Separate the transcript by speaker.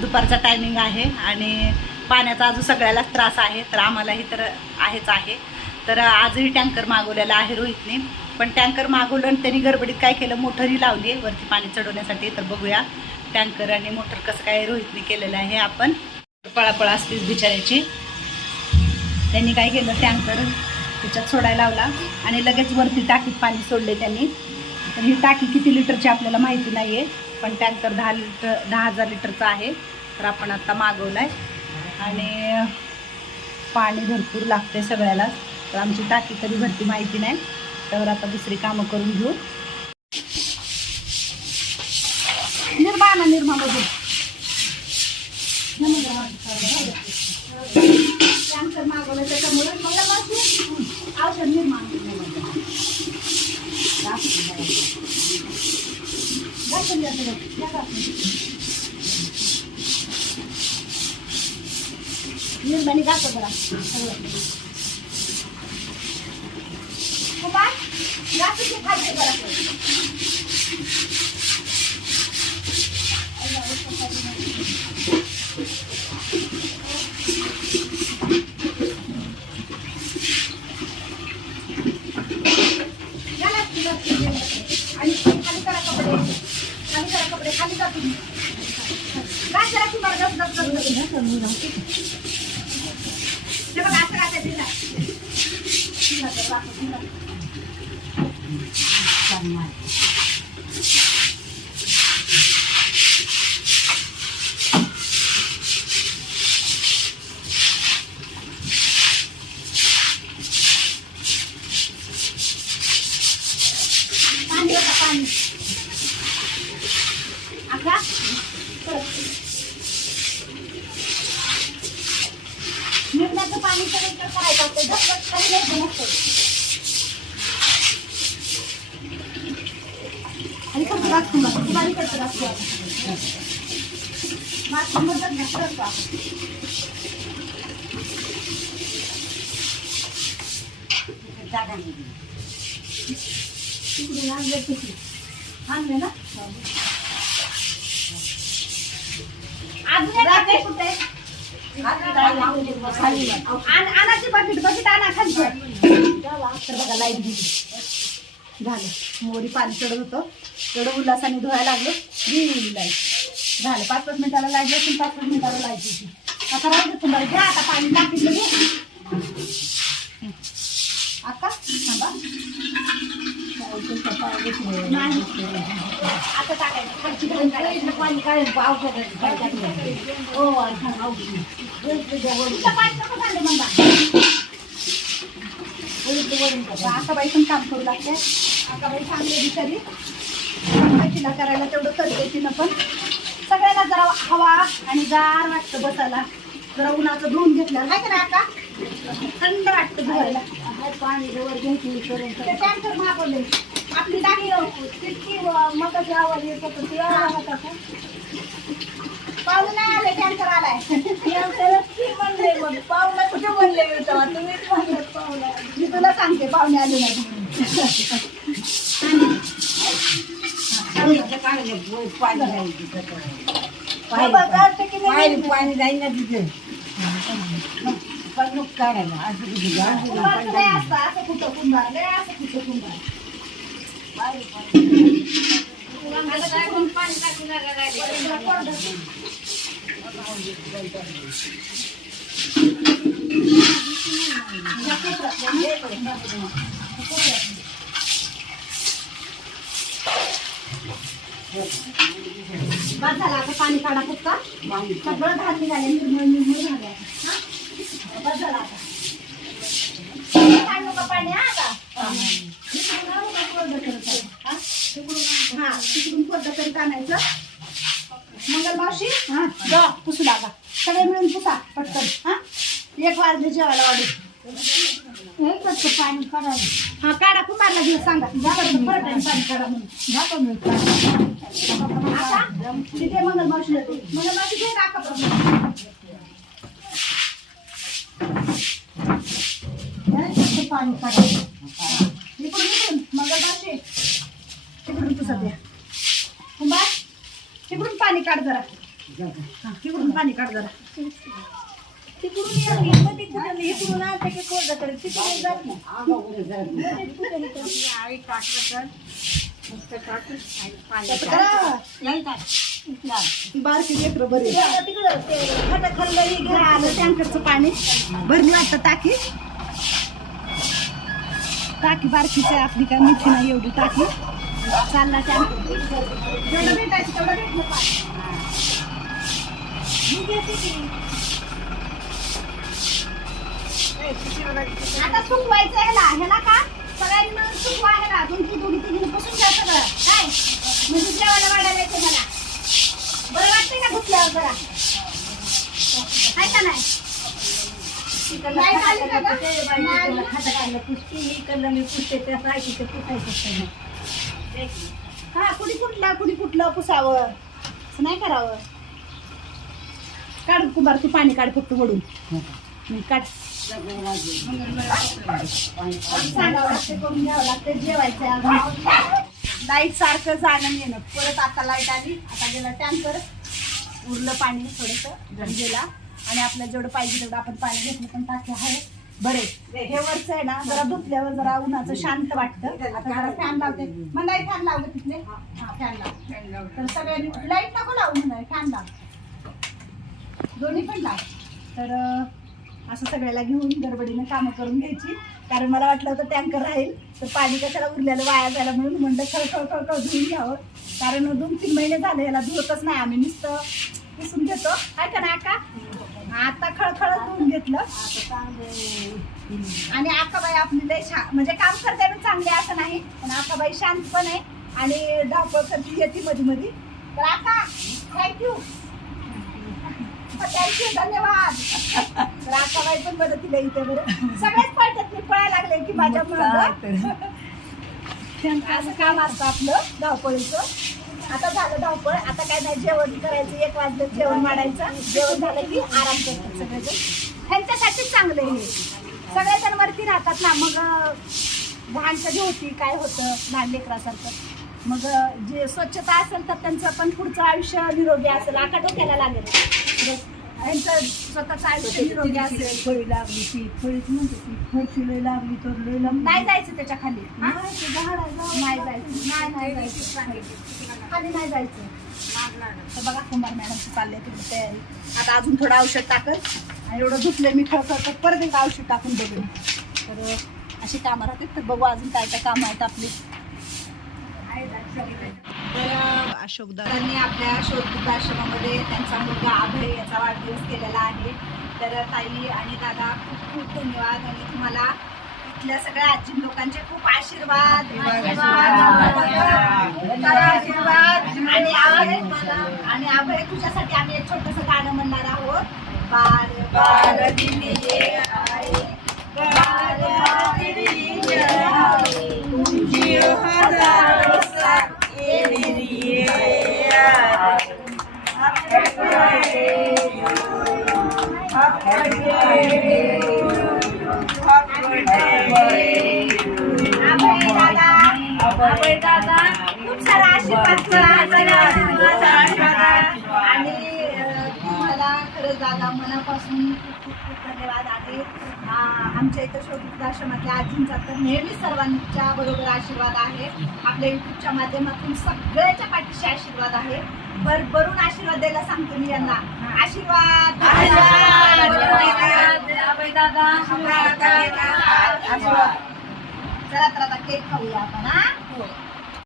Speaker 1: दुपारचा टायमिंग आहे आणि पाण्याचा अजून सगळ्यालाच त्रास आहे तर आम्हालाही तर आहेच आहे. तर आजही टँकर मागवलेला आहे रोहितने. पण टँकर मागवलं आणि त्यांनी गडबडीत काय केलं? मोटरही लावली आहे वरती पाणी चढवण्यासाठी. तर बघूया टँकर आणि मोटर कसं काय रोहितने केलेलं आहे आपण. पळापळा असलीच बिचारायची त्यांनी काय केलं? टँकर त्याच्यात सोडायला लावला आणि लगेच वरती टाकीत पाणी सोडले त्यांनी. तर ही टाकी किती लिटरची आपल्याला माहिती नाही आहे पण टँकर दहा लिटर दहा हजार लिटरचा आहे. तर आपण आत्ता मागवला आहे आणि पाणी भरपूर लागते सगळ्यालाच तर आमची टाकी कधी भरती माहिती नाही. तर आता दुसरी कामं करून घेऊ. निर्मा ना निर्मा बघू ಬನ್ನಿ ಗಾತ್ರ ಬರ ಕುಮಾರ್ ಗಾತ್ರ ಬರ खाली करा काय करा की बरं गप गप गप बघा असं काय तर दाखव, दिला. पाणी बघा पाणी आता निर्माचं पाणी सगळं करायचं झटपट खाली नाही नसतं आणि कसं लागतो मग तुम्हाला इकडचं लागतो बाथरूममधलं घातलं असतो आपण जागा तिकडून आणले किती आणले ना अजून आहे कुठे? आणाची बकेट बकेट आणा खाली. तर बघा लाइट गेली झालं. मोरी पाणी चढत होतं. तेवढं उल्हासाने धुवायला लागलो. गेली लाइट. झालं. पाच पाच मिनिटाला लाइट असून पाच पाच मिनिटाला लाइट येते. आता राहू दे तुम्हाला. घ्या आता पाणी टाकीतलं घे. आता थांबा. आता टाकायचं. खालची घालून टाकायचं. पाणी काढायचं. पावसाचं मग आकाबाई पण काम करू लागते. आकाबाई चांगली बिचारी. तिला करायला तेवढं करते तिनं पण. सगळ्यांना जरा हवा आणि गार वाटतं बसायला. जरा उन्हाचं धुवून घेतलं आहे का ना आता? थंड वाटतं धुवायला. पाणी जवळ घ्यायची टँकर मागवले आपली दाणी तितकी मगाची आवाज येत ती आवाज? पाहुणे आले टँकर आलाय. म्हणले मग पाहुणा कुठे म्हणले तेव्हा तुम्हीच म्हणले पाहुणा मी तुला सांगते पाहुणे आले नाही. काढते की नाही?
Speaker 2: पाणी जाईल ना तिथे पण काढायला असं किती
Speaker 1: कुंभारचं लय असतं, असं कुठं कुंभार, लय असं कुठं कुंभार. बस आता पाणी काढा फक्त सगळं धान निघाले निर्मळ निर्मळ झाले बस आता. पाणी हा आता? का तिकडून हा तिकडून कोरडं करत आणायचं. मंगल मावशी हा जा पुसू लागा सगळे मिळून पुसा पटकन हा एक वाजले जेवायला वाढू. एकच पाणी काढायला हा काढा कुमारला दिवस सांगा. जागा परत पाणी काढा म्हणून. मी आता? तिथे मंगल मावशी देते मंगल मावशी घे काका पाणी काढा इकडून इकडून. मंगल मावशी. तिकडून पुसा द्या कुंभार तिकडून पाणी काढ जरा. तिकडून पाणी काढ जरा. बारकी लेकरं बरे आलं टँकरचं पाणी. भरली वाटतं टाकी. टाकी बारकीची आपली काय मिठी नाही एवढी टाकी. चालला टँकर जेवढं भेटायचं तेवढं भेटलं पाणी
Speaker 2: मी घेते की.
Speaker 1: आता सुकवायचं आहे ना ह्याला का? सगळ्यांनी मिळून सुकवा ह्याला तीन दोघी तिघीने बसून घ्या सगळं. काय? म्हणजे जेवायला वाढायला येते मला. बरं वाटतंय का धुतल्यावर जरा? आहे का नाही? का. हा कुणी कुठलं कुणी कुठलं पुसावं? असं नाही करावं. काढ कुंभार तू पाणी काढ फक्त वडून. हं, करून जेवायचं लाइट सारखं जाणं येणं. परत आता लाइट आली. आता गेला टँकर उरलं पाणी थोडंसं गेला आणि आपल्याला जेवढं पाहिजे तेवढं आपण पाणी घेतलं पण टाकी आहे. बरे हे वरचं आहे ना जरा धुतल्यावर जरा उन्हाचं शांत वाटतं. आता जरा फॅन लावते. मला फॅन लावलं तिथले? हा फॅन लाव. तर सगळ्यांनी लाइट नको लावू म्हणा फॅन लाव. दोन्ही पण लाव. तर असं सगळ्याला घेऊन गडबडीनं कामं करून घ्यायची. कारण मला वाटलं होतं टँकर राहील तर पाणी कशाला उरलेलं वाया जायला म्हणून म्हणलं खळखळ खळखळ धुवून घ्यावं. कारण दोन तीन महिने झाले याला धुवतच नाही आम्ही नुसतं पुसून घेतो. काय का ना आका? आता खळखळ धुवून घेतलं. आणि आकाबाई आपली लय शा म्हणजे काम करते चांगले असं नाही पण आकाबाई शांत पण आहे आणि धावपळ करते येते मध्ये मध्ये तर आका थँक्यू थँक्यू धन्यवाद. तर आकाबाई पण मदतीला इथे बरं. सगळेच पळतात मी पळायला लागले की माझ्या असं काम असतं आपलं धावपळीचं. आता झालं धावपळ आता काय नाही जेवण करायचं एक वाजलं जेवण जेवण झालं की आराम करतात सगळेजण. ह्यांच्यासाठीच चांगलं हे. सगळेजण वरती राहतात ना मग घाण कधी होती काय होतं लहान लेकरासारखं. मग जे स्वच्छता असेल तर त्यांचं पण पुढचं आयुष्य निरोगी असेल आका डोक्याला लागेल. बस. यांचं स्वतःचं आयुष्य निरोगी असेल.
Speaker 2: फळी लागली ती फळीच म्हणते ती. लय लागली तर लय लागली.
Speaker 1: नाही जायचं त्याच्याखाली. हा?
Speaker 2: नाही, ते झाड आहे.
Speaker 1: नाही जायचं. नाही नाही जायचं. खाली नाही जायचं. तर बघा कुंभार मॅडमचं चाललंय तिकडे तयारी. आता अजून थोडं औषध टाकत आणि एवढं धुतलं मी खळखळ परत एक औषध टाकून बघून तर अशी कामं राहतात. तर बघू अजून काय काय कामं आहेत आपली. अशोकदारांनी आपल्या शोधपूर आश्रमामध्ये त्यांचा मुलगा अभय याचा वाढदिवस केलेला आहे. तर ताई आणि दादा खूप खूप धन्यवाद. आणि तुम्हाला इथल्या सगळ्या आजी लोकांचे खूप आशीर्वाद. आशीर्वाद आणि अभय आणि अभय तुझ्यासाठी आम्ही एक छोटस गाणं म्हणणार आहोत. बार बार दादा खूप सारा आशीर्वाद आणि तुम्हाला खरंच दादा मनापासून खूप खूप खूप धन्यवाद आहे आमच्या इथं शोभिताश्रमातल्या आजींचा तर नेहमी सर्वांच्या बरोबर आशीर्वाद आहे आपल्या युट्यूबच्या माध्यमातून सगळ्याच्या पाठीशी आशीर्वाद आहे भरभरून आशीर्वाद द्यायला सांगतो मी यांना आशीर्वाद. आशीर्वाद. चला तर आता केक खाऊया आपण हा. हो.